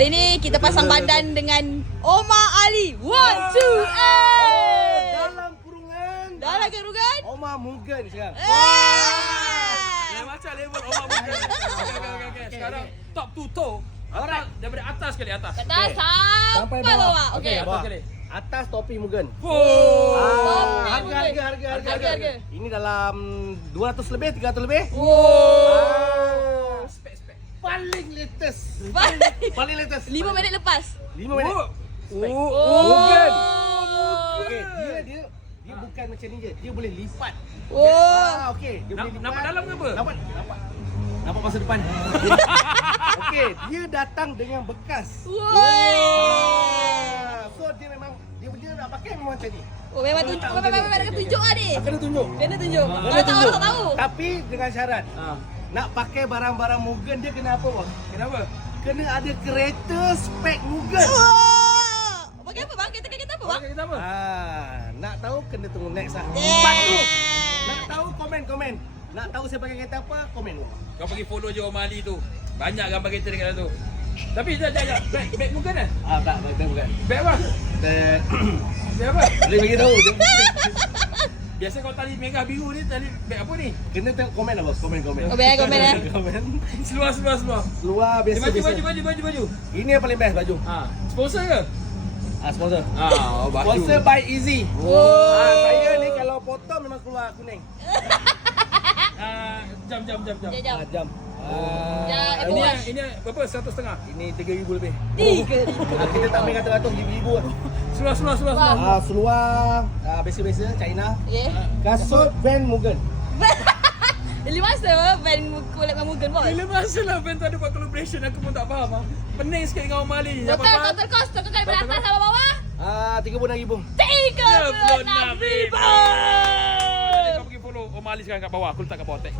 Kali ni kita pasang badan dengan Omar Ali. 1, 2, Dalam kurungan. Dalam kurungan. Omar Mugen sekarang. Macam level Omar Mugen. Okay. Sekarang top 2 toe. Atas, daripada atas sekali atas. Atas sampai bawah. Okey. Atas sekali. Atas topi Mugen. Oh. Harga. Ini dalam 200 lebih, 300 lebih. Spek. Paling latest. Paling latest. 5 minit lepas. 5 minit. Mugen. Okey, dia bukan macam ni je. Dia boleh lipat. Okey, dia boleh lipat. Nampak dalam ke apa? Nampak masa depan. Okey, dia datang dengan bekas. So dia nak pakai memang macam ni. Oh, memang tunjuk. Memang nak tunjuk lah ni. Kena tunjuk. Kena tunjuk. Kalau tak orang tak tahu. Tapi dengan syarat. Nak pakai barang-barang Mugen dia kena apa bang? Kenapa? Kena ada kereta spek Mugen. Pakai apa bang? Kereta apa bang? Kita apa? Nak tahu kena tunggu next lah. Part tu. Nak tahu komen. Nak tahu saya pakai kereta apa? Komen. Kau pergi follow je Omar Ali tu. Banyak gambar kereta dekat dalam tu. Tapi sekejap. Beg Mugen kan? Tak bukan. Beg apa? Beg apa? Boleh bagi tahu. Biasa kau tali merah biru ni tali beg apa ni? Kena tengok komen lah bos. Komen. Komen Komen. Seluar. Luar biasa. Baju. Ini yang paling best baju. Sponsor ke? Sponsor. Baju. Sponsor by Easy. Saya ni kalau potong memang keluar kuning. Jam. Jam. Ini berapa? 150. Ini 3,000 lebih. 3,000. Kita tak main kata-kata 5,000 lah. Seluar. Seluar biasa-biasa China. Okay. Kasut Van Mugen. Bila masa band collab dengan Mugen bos? Bila masa lah band tu ada buat collaboration aku pun tak faham. Pening sikit dengan Omar Ali. Total cost kali beratas sama bawah? 36,000. 36,000. Kau pergi follow Omar Ali sekarang kat bawah. Aku letak kat bawah tag.